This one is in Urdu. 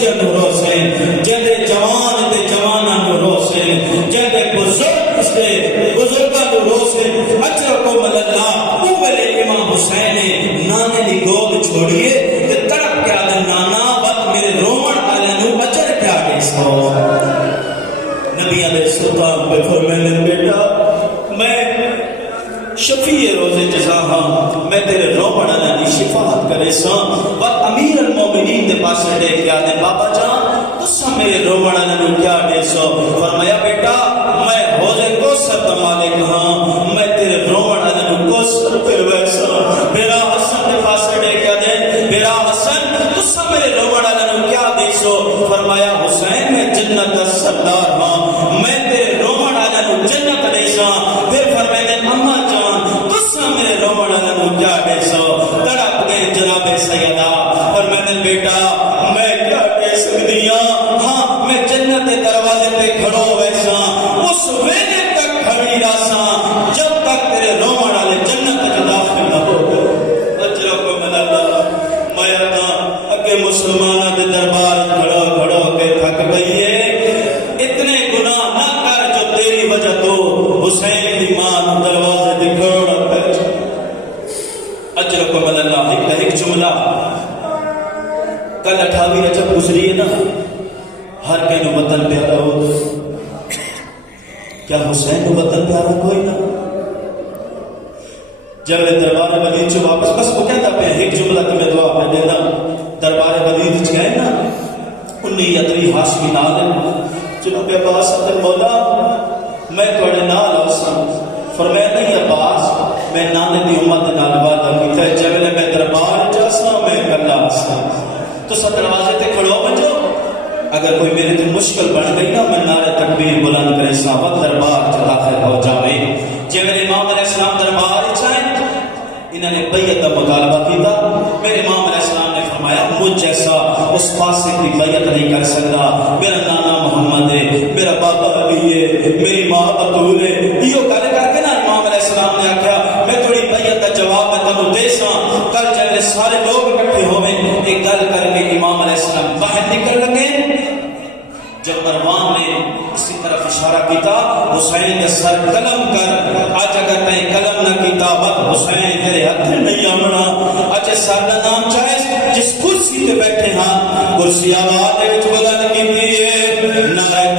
بچے نو روسے جدے جوان تے جواناں نو روسے جدے بزرگ سے بزرگاں نو روسے اجرکم اللہ اولے امام حسین نے نانے دی گود چھوڑیے تے تڑپ کے آدھے نانا وقت میرے رومن والے نو اجر کیا گئے سو نبی علیہ السلام پہ فرمائے بیٹا میں شفیع روز جزا ہاں میں تیرے رومن والے دی شفاعت کرے سا و امیر المومنین دے پاسے دے کے آدھے بابا جان تسا میرے رومن والے نو کیا دے سو فرمایا بیٹا میں حوض کوثر دا مالک ہاں میں تیرے رومن والے نو کوثر پلوے سا میرا حسن دے پاسے دے کے آدھے میرا حسن تسا میرے رومن والے نو کیا دے سو فرمایا حسین میں جنت دا سردار ہاں میں تیرے رومن والے نو جنت دے سا پھر فرمائے اما جان تسا میرے رومن والے نو کیا دے سو تڑپ گئے جناب سیدہ اور میں نے بیٹا میں کیا کہہ سکتی ہاں میں جنت کے دروازے پہ کھڑو ویسا اس ویلے تک کھڑی راسا جب تک تیرے رومن والے جنت میں داخل نہ ہو گئے اجرکم اللہ میں اگے مسلمانوں کے دربار کھڑو کھڑو کے تھک گئی ہے اتنے گناہ نہ کر جو تیری وجہ تو حسین دی ماں دروازے دے کھڑو بیٹھ اجرکم اللہ ایک جملہ کل 28 رجب گزری ہے نا ہر کہیں نو وطن پیارا ہو کیا حسین نو وطن پیارا کوئی نہ جب دربار ولید جو واپس بس وہ کہتا پہ ایک جملہ تمہیں دعا پہ دینا دربار ولید جو گئے نا انہی ادری ہاشمی نال جناب عباس عبد مولا میں توڑے نال آسان فرمایا نہیں عباس میں نانے دی امت نال وعدہ کیتا ہے جب میں دربار جاسا میں کلا آسان تو سب دروازے تے کھڑو بچو اگر کوئی میرے تو مشکل بن گئی نا میں نعرہ تکبیر بلند کرے صحابت دربار چ داخل ہو جاوے جے میرے امام علیہ السلام دربار چائیں انہوں نے بیعت کا مطالبہ کیتا میرے امام علیہ السلام نے فرمایا مجھ جیسا اس فاسق کی بیعت نہیں کر سکتا میرا نانا محمد ہے میرا بابا علی ہے میری ماں بطول ہے یہ گل کر کے نا امام علیہ السلام نے آخیا میں تھوڑی بیعت کا جواب میں تمہیں دے سا کل جب سارے لوگ اکٹھے ہوئے ایک گل کر کے امام علیہ السلام باہر نکل لگے جب مروان نے اسی طرف اشارہ کیتا حسین کے سر قلم کر آج اگر میں قلم نہ کیتا وقت حسین تیرے ہاتھ نہیں آمنا آج سر کا نام چاہے جس کرسی پہ بیٹھے ہاں کرسی آباد بلند کی ہے نعرہ